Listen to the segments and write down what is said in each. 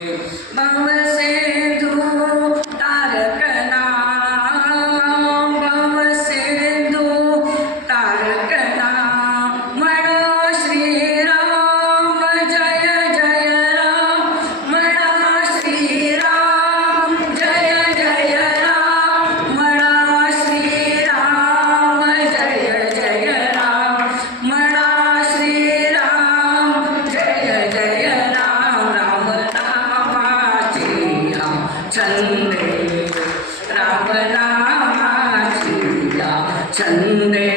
भवसिंधु तारक नाम, भवसिंधु तारक नाम, म्हणो श्रीराम जय जय राम, म्हणा श्रीराम जय जय राम, म्हणा श्रीराम जय जय राम, म्हणा श्रीराम जय जय राम. राम छंदे राम नामाची छंदे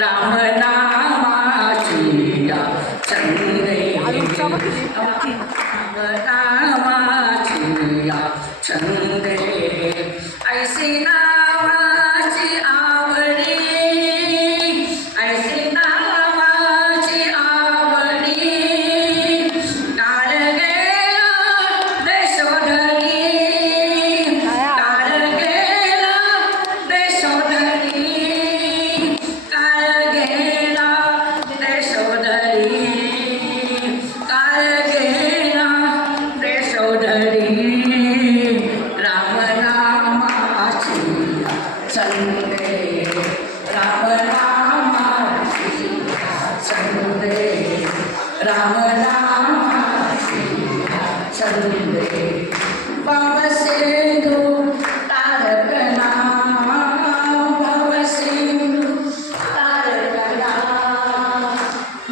राम नामाची छंदे नामाची छंदे ऐसी नामाची आवडी, ऐसी नामाची आवडी, काळ गेला देशोधडी, काळ गेला देशोधडी, काळ गेला देशोधडी, काळ गेला देशोधडी. राम नामाची छंदे राम नामाची छंदे राम नामाची छंदे. भवसिंधु तारक नाम, भवसिंधु तारक नाम,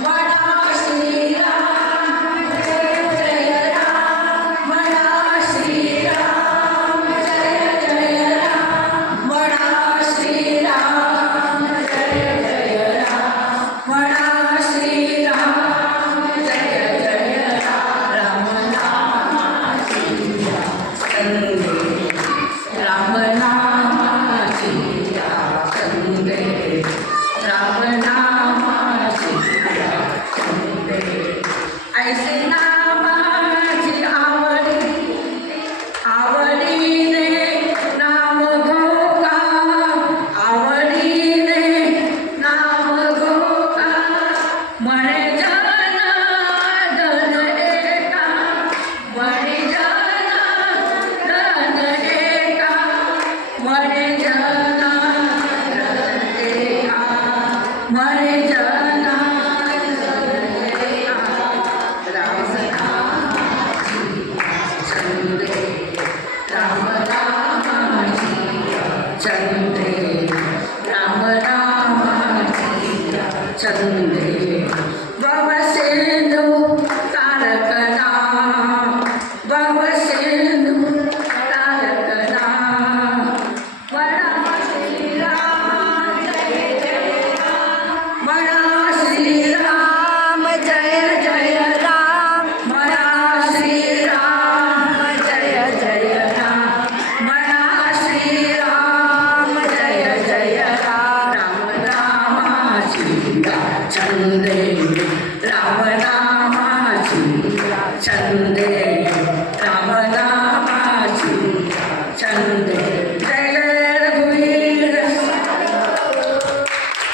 म्हणा श्रीराम जय जय राम, म्हणा श्रीराम जय जय राम, म्हणा श्रीराम जय जय राम, म्हणा श्रीराम जय जय राम. राम नामाची छंदे राम नामाची छंदे राम नामाची छंदे ऐसे नामाची आवडी, आवडीने नाम घोका, आवडीने नाम घोका, म्हणे जनार्दन एका, म्हणे जनार्दन एका, म्हणे जनार्दन एका, म्हणे जनार्दन एका. राम नामाची छंदे राम नामाची छंदे राम नामाची छंदे. भवसिंधु तारक नाम, भवसिंधु तारक नाम, म्हणा श्रीराम जय जय राम, म्हणा श्रीराम जय जय राम, म्हणा श्रीराम जय जय राम, म्हणा श्रीराम जय जय राम. राम नामाची छंदे राम नामाची छंदे